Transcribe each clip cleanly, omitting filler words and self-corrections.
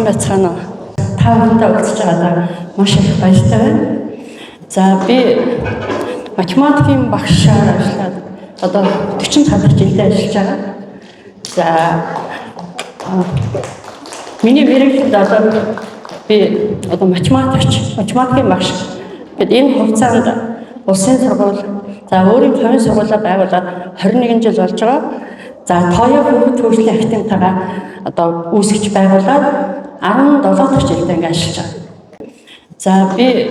сайн байцгаана уу? Та бүхэндээ уулзч байгаадаа маш их баяртай байна. За би математикийн багшаар ажиллаад одоо 45 дахь жилдээ ажиллаж байгаа. За миний мэргэжил одоо би одоо математикийн багш гэдэг энэ хугацаанд улсын сургууль за өөрийн хувийн сургуулиа байгуулад 21 жил болж байгаа. За Тоё хүүхэд хөгжлийн академитагаа одоо үүсгэж байгуулад 17 дахь жилдээ ингээд ажиллаж байгаа. За би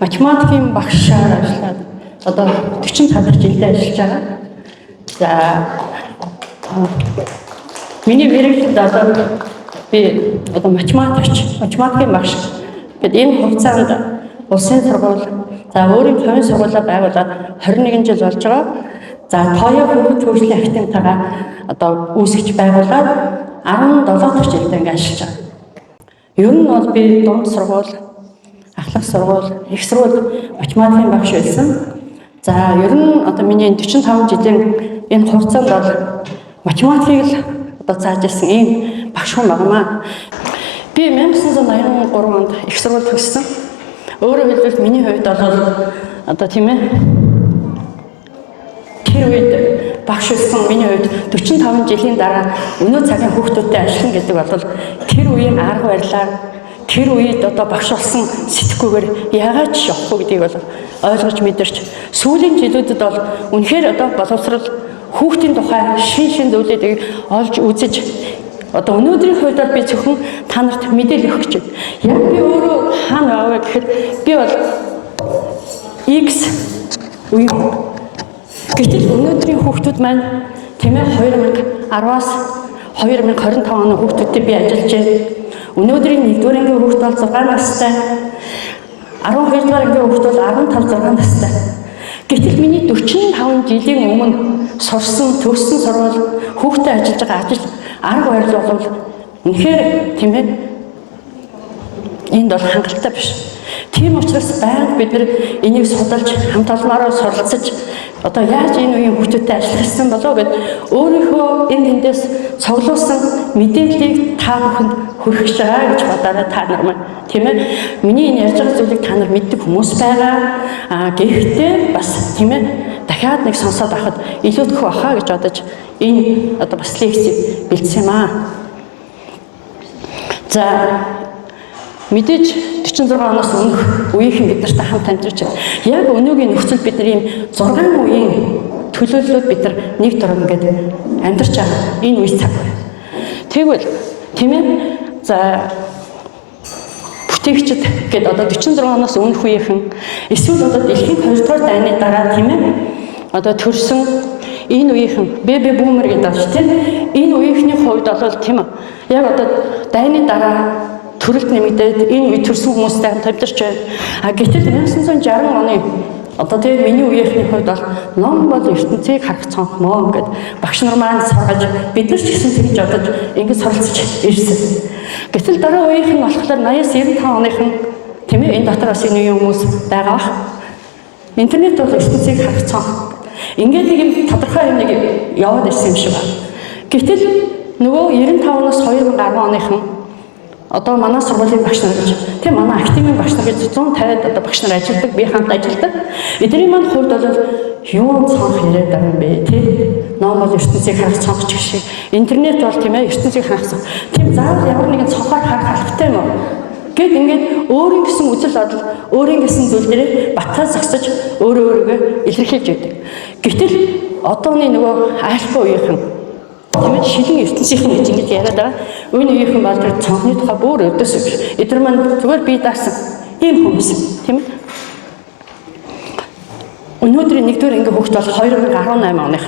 математикийн багшаар ажиллаад одоо 45 дахь жилдээ ажиллаж байгаа. За миний мэргэжил одоо би одоо математикийн багш гэдэг энэ хугацаанд улсын сургууль за өөрийн хувийн сургуулиа байгуулад 21 жил болж байгаа. За Тоё хүүхэд хөгжлийн академитагаа одоо үүсгэж байгуулад 17 дахь жилдээ ингээд ажиллаж байгаа. Ер нь бол би дунд сургууль, ахлах сургууль, их сургууль математикийн багш байсан. За ер нь одоо миний 45 жилийн энэ хугацаанд бол математикийг л одоо зааж ирсэн ийм багш хүн багмаа. Би 1983 онд их сургууль төгссөн. Өөрөөр хэлбэл миний хувьд бол одоо тийм ээ тэр үед багш болсон миний хувьд 45 жилийн дараа өнөө цагийн хүүхдүүдтэй ажиллана гэдэг бол тэр үеийн арга барилаар тэр үед одоо багш болсон сэтгэхгүйгээр яагаад ч явахгүй гэдгийг бол ойлгож мэдэрч сүүлийн жилүүдэд бол үнэхээр одоо боловсрал хүүхдийн тухай шин зүйлүүдийг олж үзэж одоо өнөөдрийн хувьд би зөвхөн та нарт мэдээлэл өгөх гэж. Яг би өөрөө хаана аваа гэхэд би бол X үе. Гэтэл өнөөдрийн хүүхдүүд маань тийм ээ 2010-аас 2025 оны хүүхдүүдтэй би ажиллаж байна. Өнөөдрийн 1-р ангийн хүүхд бол 6 настай. 12-р ангийн хүүхд бол 15-6 настай. Гэтэл миний 45 жилийн өмнө сурсан, төгссөн сургууль хүүхдэд ажиллаж байгаа ажил арга барил бол үнэхээр тийм ээ энд бол хангалттай биш. Тийм учраас байнга бид нар энийг судалж, хамт олмаараа суралцаж одоо яаж энэ үеийн хүүхдүүдтэй ажиллах гэсэн болов гэд өөрийнхөө энэ тэндээс цуглуулсан мэдээллийг та бүхэнд хүргэж байгаа гэж бодоод та нар маань тийм ээ миний энэ ярьж байгаа зүйлийг та нар мэддэг хүмүүс байгаа. Гэхдээ бас тийм ээ дахиад нэг сонсоод авахд илүүдэх баха гэж бодож энэ одоо бас лекцийг бэлдсэн юм аа. За мэдээж 46 оноос өмнөх үеийнхэн бид нартай хамт амьдарч байна. Яг өнөөгийн нөхцөл бид нар ийм 6 үеийн төлөөллөд бид нар нэг дөрөв ингээд амьдарч байгаа энэ үе цаг. Тэгвэл тийм ээ за бүтээгчд гэдэг одоо 46 оноос өмнөх үеийнхэн эсвэл одоо дэлхийн 2 дугаар дайны дараа тийм ээ одоо төрсэн энэ үеийнхэн бэби бумер гэдэг байна тийм энэ үеийнхний хувьд бол тийм ээ яг одоо дайны дараа төрөлт нэмэгдээд энэ үе төрсэн хүмүүстэй хамт амьдарч байна. Гэтэл 1960 оны одоо тийм миний үеийнхний хувьд бол ном бол ертөнцийг харах цонхмоо гэдэг багш нар маань сургаж бид нар ч гэсэн тэгж бодож ингэж суралцж ирсэн. Гэтэл дараа үеийнх нь болохоор 80-аас 95 оныхан тийм ээ энэ дотор бас энэ үеийн хүмүүс байгаа. Интернет бол ертөнцийг харах цонх. Ингээд нэг юм тодорхой юм нэг яваад ирсэн юм шиг байна. Гэтэл нөгөө 95-аас 2010 оныхан одоо манай сургуулийн багш нар гэж тийм манай академийн багш нар гэж 150-д одоо багш нар ажилладаг, би хамт ажилладаг. Эдний маань хувьд бол юу цонх яриад байгаа юм бэ тийм ном бол ертөнцийг харах цонх ч шиг интернет бол тийм ээ ертөнцийг харах цонх. Тийм заавал ямар нэгэн цонхоор харах албатай юм уу? Гэт ингээд өөрийн гэсэн үзэл бодол, өөрийн гэсэн зүйл дээр батаа зогсож өөрийгөө илэрхийлж байдаг. Гэтэл одооны нөгөө айлхуу үеийнхэн тийм ээ шилэн ертөнцийнхэн гэж ингэж яриад байгаа. Үн үеийнхэн бол тэр цонхны тухай бүр өдөөс биш. Эдгээр маань зүгээр бие даасан ийм хүмүүс тийм ээ. Өнөөдрийн 1-р ангийн хүүхд бол 2018 оных.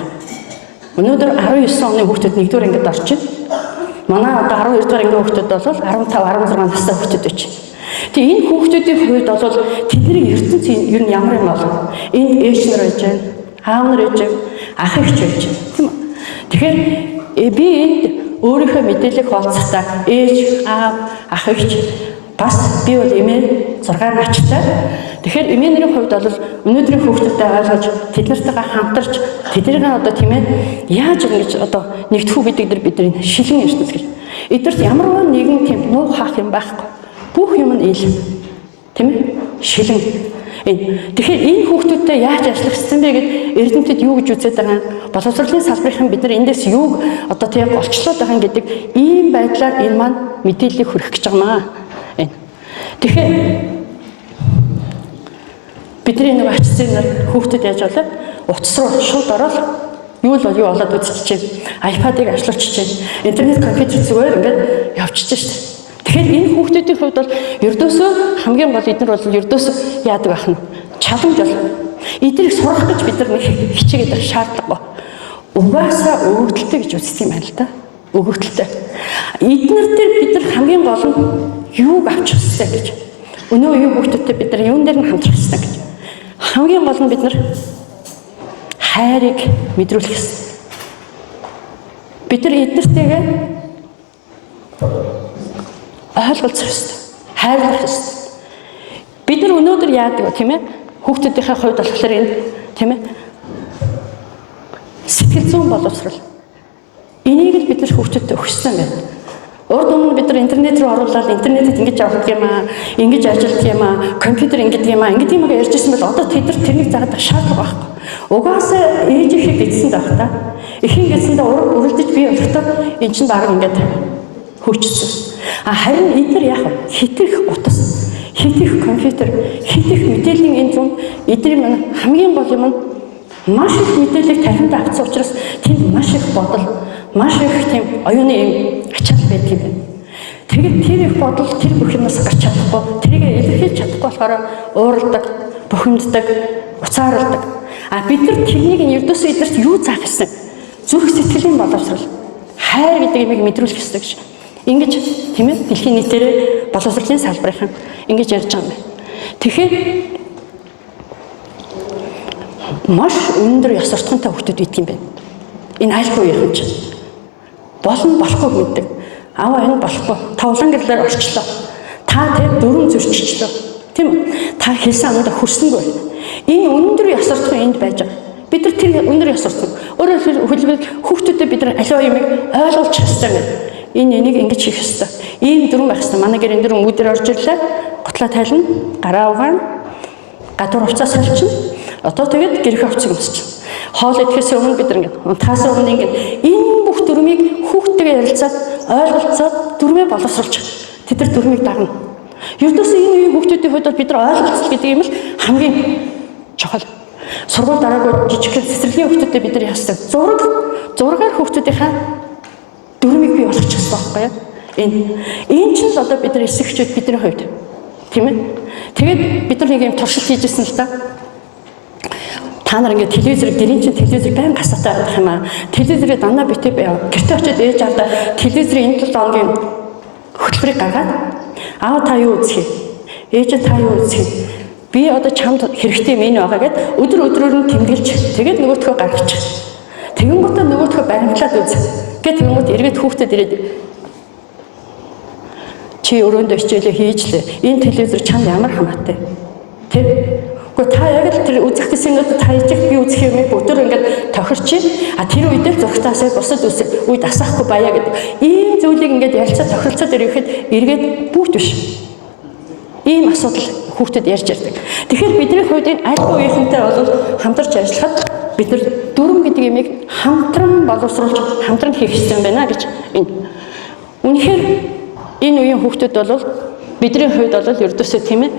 Өнөөдөр 19 оны хүүхдүүд 1-р ангид орж байна. Манай одоо 12-р ангийн хүүхдүүд бол 15, 16 настай хүүхдүүд байж байна. Тэгээ энэ хүүхдүүдийн хувьд бол тэдний ертөнц ер нь ямар юм бол энд ээж нар байж байна, аав нар байж байна, ах эгч байж байна тийм үү. Тэгэхээр би энд өөрийнхөө мэдээллийг хуваалцахдаа ээж, аав, ах эгч бас би бол эмээ 6 начтай. Тэгэхээр эмээнэрийн хувьд бол өнөөдрийн хүүхдүүдтэй ойлгож тэднэртэйгээ хамтарч тэднийг одоо тийм ээ яаж ингэж одоо нэгдэхүү гэдэг дээр бидний шилэн ертөнц гэж. Эдгээрт ямар нэгэн тийм нууц юм байхгүй. Бүх юм нь ил. Тийм ээ? Шилэн. Тэгэхээр энэ хүүхдүүдтэй яаж ажиллах ёстой бэ гэд эрдэмтэд юу гэж үзээд байгаа юм? Боловсролын салбарын бид нар эндээс юуг одоо тийм голчлоод байгаа гэдэг ийм байдлаар энэ маань мэдээллийг хүргэх гэж байгаа юм. Тэгэхээр бидний нэг ачцын нар хүүхдэд яаж болоо утас руу шууд ороод юу болоод үзчихэж байна. iPad-ыг ажиллуулчихж байна. Интернет компьютер зүгээр ингээд явчихж штэ. Тэгэхээр энэ хүүхдүүдийн хувьд бол ердөөсөө хамгийн гол эдгээр бол ердөөсөө яадаг байх нь чаламж бол эдгэрийг сурах гэж бид нар нэг хичээгээд байх шаардлагагүй. Угаасаа өгөгдөлтэй гэж үздэг юм байна л да. Өгөгдөлтэй. Эдгээр дээр бид нар хамгийн гол нь юуг авчих ёстой гэж. Өнөө үеийн хүүхдүүдтэй бид нар юун дээр нь хамтрах ёстой гэж. Хамгийн гол нь бид нар хайрыг мэдрүүлэх ёстой. Бид нар эдгэртэйгээ ойлголцох ёстой. Хайрлах ёстой. Бид нар өнөөдөр яадаг вэ тийм ээ? Хүүхдүүдийнхээ хувьд болохоор энэ тийм ээ? Сэтгэл зүйн боловсрол. Энийг л бид нар хүүхдүүдэд өгсөн байна. Урд өмнө бид нар интернет рүү оруулаад интернетэд ингэж авах юм аа, ингэж ажиллах юм аа, компьютер ингэж юм аа, ингэж юм ярьжсэн бол одоо тэд нар тэрнийг заадаг шаардлага байхгүй. Угаасаа ээж ихийг гэдсэн байх та. Эхийн гэдсэндээ уралдаж бий болохтой эн чинь баг ингэж хөгжсөн. Харин эдгээр яг хитрэх утас, хитрэх компьютер, хитрэх мэдээллийн энэ зам эдгээр хамгийн гол юм нь маш их мэдээллийг тархинд авсан учраас тэнд маш их бодол, маш их тийм оюуны юм ачаал байдаг юм байна. Тэгээд тэр их бодол тэр бүх юмнаас гарч чадахгүй, тэрийг илэрхийлж чадахгүй болохоор уурладаг, бухимддаг, уцаарладаг. Бид нар тэрнийг нь ердөөсөө эдгэрт юу заах гэсэн? Зүрх сэтгэлийн боловсрол, хайр гэдэг юмыг мэдрүүлэх ёстой гэж. Ингэж тийм ээ дэлхийн нийтээр боловсролын салбарын ингэж ярьж байгаа юм байна. Тэгэхээр маш өндөр ёс суртахуунтай хүүхдүүд үйдэг юм байна. Энэ айлгүй юм чинь. Болно болохгүй мэддэг. Аваа энэ болохгүй. Та улаан гэрлээр орчлоо. Та тэр дөрөв зөрчилчлөө. Тийм үү? Та хэлсэн аманда хүрсэнгүй. Энэ өндөр ёс суртахуун энд байж байгаа. Бид нар тэр өндөр ёс суртахуун. Өөрөөр хэлбэл хүүхдүүдэд бид нар аливаа юмыг ойлгуулж хэвчээ байна. Энийг ингэж хийх ёстой. Ийм дөрөв байх ёстой. Манай гэрэн дөрөв үүдээр орж ирлээ. Готлоо тайлна, гараа угаана, гадуур уцаа сольчихно. Одоо тэгээд гэрхээ уцыг өмсч. Хоол идэхээс өмнө бид нэг унтахаас өмнө ингэ энэ бүх дөрмийг хүүхдтэйгээ ярилцаад ойлголцоод дөрмөө боловсруулж тэд нар дөрмийг дагна. Ердөөсөө энэ үеийн хүүхдүүдийн хувьд бид нар ойлголцол гэдэг юм л хамгийн чухал. Сургууль дараагүй жижиг цэцэрлэгийн хүүхдүүдэд бид нар яасан. Зургаар хүүхдүүдийнхаа дөрмийг бий болгочих хэрэгтэй байхгүй юу? Энэ ч л одоо бид нар эсэгчүүд бидний хувьд тийм ээ. Тэгээд бид нар нэг юм туршилт хийжсэн л да. Та нар ингээд телевизээр гэрийн чинь телевизээр байн гасаатай байх юм аа. Телевизээрээ дандаа битээ гэртээ очиод ээж авда телевизэрийн энэ 7 хоногийн хөтөлбөрийг гаргаад аав та юу үзэх вэ? Ээж та юу үзэх вэ? Би одоо чамд хэрэгтэй меню байгаа гэд өдрөөр нь тэмдэглэж тэгээд нөгөөтгөө гаргачих. Тэгэнгүүтээ нөгөөтгөө баримтлаад үз. Гэт тэгэнгүүт эргээд хүүхдэд ирээд чи өрөөндөө хичээлээ хийж лээ. Энэ телевизэр чамд ямар хамаатай? Тэг. Гэхдээ та яг л тэр үзэх гэсэнгүүт та ижих би үзэх юм өдөр ингээд тохирч тэр үед л зургатаасаа бусад үед асаахгүй баяа гэдэг. Ийм зүйлийг ингээд ярилцаа тохиролцоод ирэхэд эргээд бүгд биш. Ийм асуудал хүүхдэд ярьж ярьдаг. Тэгэхээр бидний хувьд энэ аль үеийнхэнтэй бол хамтарч ажиллахад бид нар дүрм гэдэг юмыг хамтран боловсруулж хамтран хийх хэрэгтэй байна гэж энэ. Үнэхээр энэ үеийн хүүхдүүд бол бидний хувьд бол ердөөсөө тийм ээ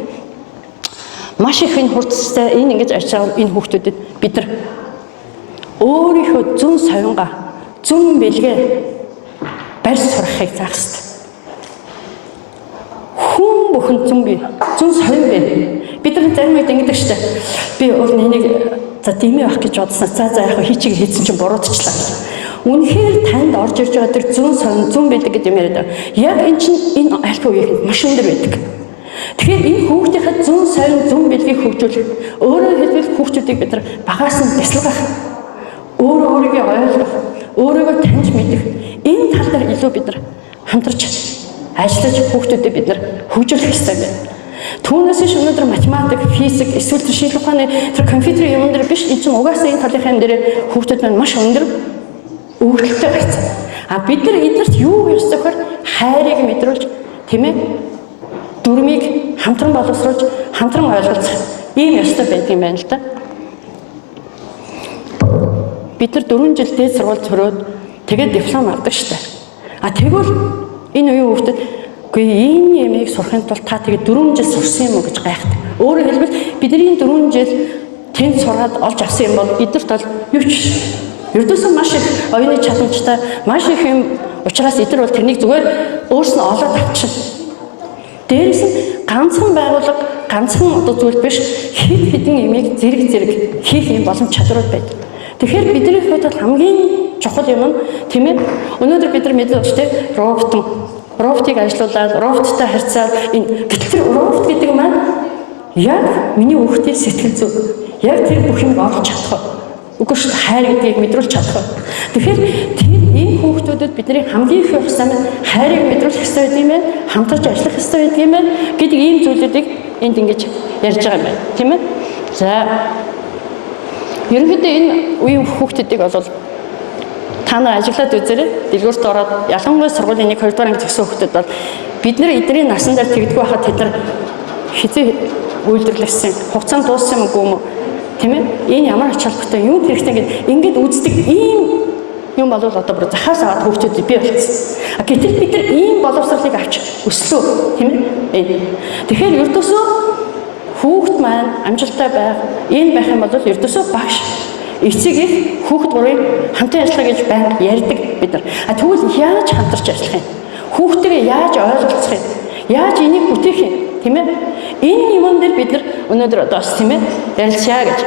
маш их энэ хурцтай энэ ингэж ажиллаж энэ хүүхдүүдэд бид нар өөрийнхөө зүн совингаа зүн бэлгээ барьж сурахыг заах хэрэгтэй. Хүн бүхэн зүн бий, зүн совин бий. Бид нар зарим үед ингэдэг штэ. Би өөр нэнийг за дэмий авах гэж бодсноо. За яг хийчиг хийсэн чинь буруудчлаа. Үнэхээр танд орж ирж байгаа тэр зүн совин, зүн бэлэг гэдэг юм яриад. Яг энэ чинь энэ альфа үеийнх маш өндөр байдаг. Тэгэхээр энэ хүүхдийнхээ зүн совин, зүн бэлгийг хөгжүүлэх, өөрөөр хэлбэл хүүхдүүдийг бид нар багаас нь бясалгах, өөрийгөө ойлгох, өөрийгөө таньж мэдэх энэ тал дээр илүү бид нар хамтарч ажиллаж хүүхдүүдэд бид нар хөгжүүлэх хэрэгтэй байна. Түүнээс ш өнөөдөр математик, физик, эсвэл тэр шинжлэх ухааны тэр компьютерийн юм дээр биш энэ чинь угаасаа энэ талынхаа юм дээр хүүхдүүд маань маш өндөр өгөгдөлтэй байсан. Бид нар эднэрт юу хийх ёстой вэ? Хайрыг мэдрүүлж, тийм ээ дүрмийг хамтран боловсруулж хамтран ойлголцох ийм ёстой байдаг юм байна л да. Бид нар 4 жил дээд сургууль төрөөд тэгээд диплом авдаг штэ. А тэгвэл энэ үеийн хүүхдэд үгүй ийм юмыг сурахын тулд та тэгээд 4 жил сурсан юм уу гэж гайхдаг. Өөрөөр хэлбэл бидний 4 жил тэнд сураад олж авсан юм бол эдгээрт бол юу ч ердөөсөө маш их оюуны чадамжтай маш их юм учраас эдгээр бол тэрнийг зүгээр өөрснөө олоод авчихна. Дээрээс нь ганцхан байгууллага ганцхан одоо зүйл биш хэд хэдэн юмыг зэрэг хийх юм боломж чадварууд байдаг. Тэгэхээр бидний хувьд бол хамгийн чухал юм нь тийм ээ өнөөдөр бид нар мэдээж тийм роботыг ажилуулад роботтой харьцаад энэ гэтэл робот гэдэг маань яг миний хүүхдийн сэтгэл зүй яг тэр бүх юм олж чадах. Үгүй шүү дээ хайр гэдгийг мэдрүүлж чадах. Тэгэхээр тэр энэ хүүхдүүдэд бидний хамгийн их явах юм хайрыг мэдрүүлэх хэрэгтэй байдаг юм байна. Хамтарч ажиллах хэрэгтэй байдаг юм байна гэдэг ийм зүйлүүдийг энд ингэж ярьж байгаа юм байна. Тийм ээ. За ерөнхийдөө энэ үеийн хүүхдүүдийг бол та нар ажиглаад үзээрэй. Дэлгүүрт ороод ялангуяа сургуулийн 1-2 дугаар анги төгссөн хүүхдүүд бол бид нар эдний насан дээр тэгдэггүй хахад тэд нар хизээ үйлдвэрлэсэн хугацаанд дууссан юм уу тийм ээ энэ ямар ач холбогдолтой юм хэрэгтэй ингээд үздэг ийм юм бол одоо бүр захаас аваад хүүхдүүд бий болчихсон. Гэтэл бид нар ийм боловсролыг авч өслөө тийм ээ. Тэгэхээр ердөөсөө хүүхд маань амжилттай байх энэ байх юм бол ердөөсөө багш эцэг их хүүхд гурыг хамтан ажиллах гэж байнга ярьдаг бид нар. Тэгвэл яаж хамтарч ажиллах юм? Хүүхдтэйгээ яаж ойлголцох юм? Яаж энийг бүтээх юм? Тийм ээ? Энэ юмн дээр бид нар өнөөдөр одоо бас тийм ээ ярилцъя гэж